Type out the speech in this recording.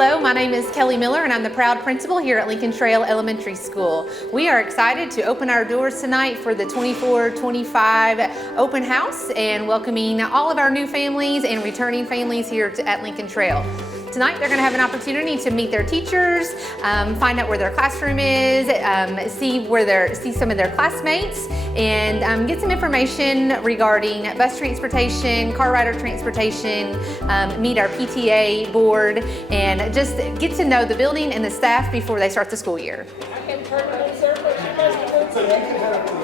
Hello, my name is Kelly Miller and I'm the proud principal here at Lincoln Trail Elementary School. We are excited to open our doors tonight for the 24-25 open house and welcoming all of our new families and returning families here at Lincoln Trail. Tonight they're going to have an opportunity to meet their teachers, find out where their classroom is, see some of their classmates, and get some information regarding bus transportation, car rider transportation, meet our PTA board, and just get to know the building and the staff before they start the school year. I can turn it in, sir, but you must have